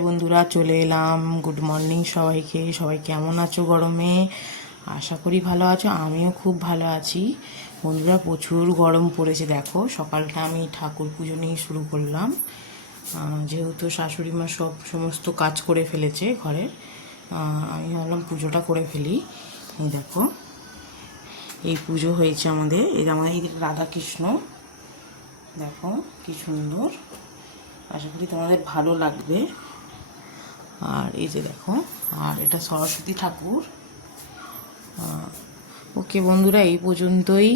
বন্ধুরা চলে এলাম। গুড মর্নিং সবাইকে। সবাই কেমন আছো গরমে? আশা করি ভালো আছো। আমিও খুব ভালো আছি বন্ধুরা। প্রচুর গরম পড়েছে। দেখো সকালটা আমি ঠাকুর পুজো নিয়ে শুরু করলাম। যেহেতু শাশুড়ি মা সমস্ত কাজ করে ফেলেছে ঘরের, আমি ভাবলাম পুজোটা করে ফেলি। এই দেখো এই পুজো হয়েছে আমাদের। এই রাধা কৃষ্ণ, দেখো কি সুন্দর। আশা করি তোমাদের ভালো লাগবে। আর এই যে দেখো, আর এটা সরস্বতী ঠাকুর। ওকে বন্ধুরা, এই পর্যন্তই।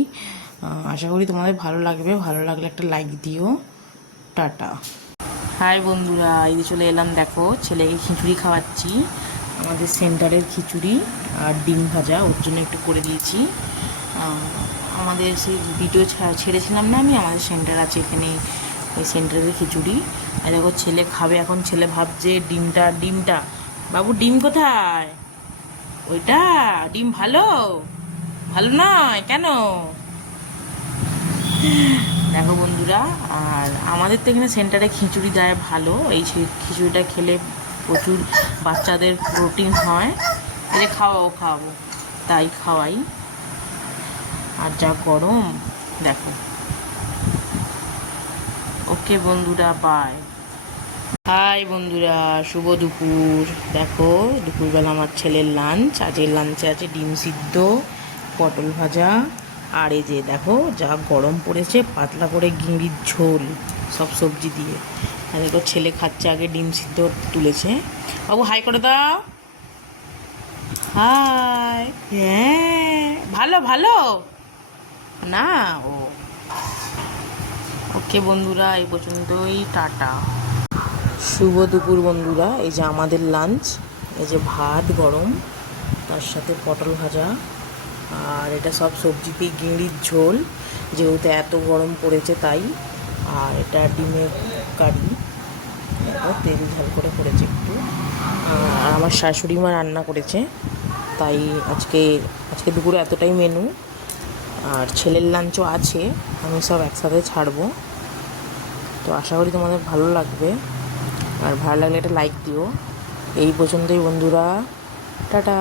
আশা করি তোমাদের ভালো লাগবে। ভালো লাগলে একটা লাইক দিও। টাটা। হাই বন্ধুরা, এই যে চলে এলাম। দেখো ছেলেকে খিচুড়ি খাওয়াচ্ছি। আমাদের সেন্টারের খিচুড়ি আর ডিম ভাজা ওর জন্য একটু করে দিয়েছি। আমাদের সেই ভিডিও ছেড়েছিলাম না আমি, আমাদের সেন্টার আছে এখানে, ওই সেন্টারের খিচুড়ি। আর দেখো ছেলে খাবে এখন। ছেলে ভাবছে ডিমটা বাবু ডিম কোথায়? ওইটা ডিম ভালো ভালো নয় কেন? দেখো বন্ধুরা, আর আমাদের তো এখানে সেন্টারে খিচুড়ি দেয় ভালো। এই খিচুড়িটা খেলে প্রচুর বাচ্চাদের প্রোটিন হয়। এই যে খাওয়াবো তাই খাওয়াই। আর যা গরম দেখো। ওকে বন্ধুরা, বাই। হাই বন্ধুরা, শুভ দুপুর। দেখো দুপুরবেলা আমার ছেলের লাঞ্চ। আজকের লাঞ্চে আছে ডিম সিদ্ধ, পটল ভাজা, আর এই যে দেখো যা গরম পড়েছে, পাতলা করে গিঁড়ির ঝোল সব সবজি দিয়ে। আর দেখো ছেলে খাচ্ছে, আগে ডিম সিদ্ধ তুলেছে। বাবু হাই করে দাও। হাই। হ্যাঁ ভালো ভালো না ও। ওকে বন্ধুরা, এই পর্যন্তই। টাটা। শুভ দুপুর বন্ধুরা। এই যে আমাদের লাঞ্চ। এই যে ভাত গরম, তার সাথে পটল ভাজা, আর এটা সব সবজিতেই গিঁড়ির ঝোল, যেহেতু এত গরম পড়েছে তাই। আর এটা ডিমের কারি, তেল ঝাল করে করেছে একটু। আর আমার শাশুড়ি মা রান্না করেছে, তাই আজকে দুপুরে এতটাই মেনু। আর ছেলের লাঞ্চও আছে, আমি সব একসাথে ছাড়বো। তো আশা করি তোমাদের ভালো লাগবে। আর ভালো লাগলে একটা লাইক দিও। এই পর্যন্তই বন্ধুরা, টাটা।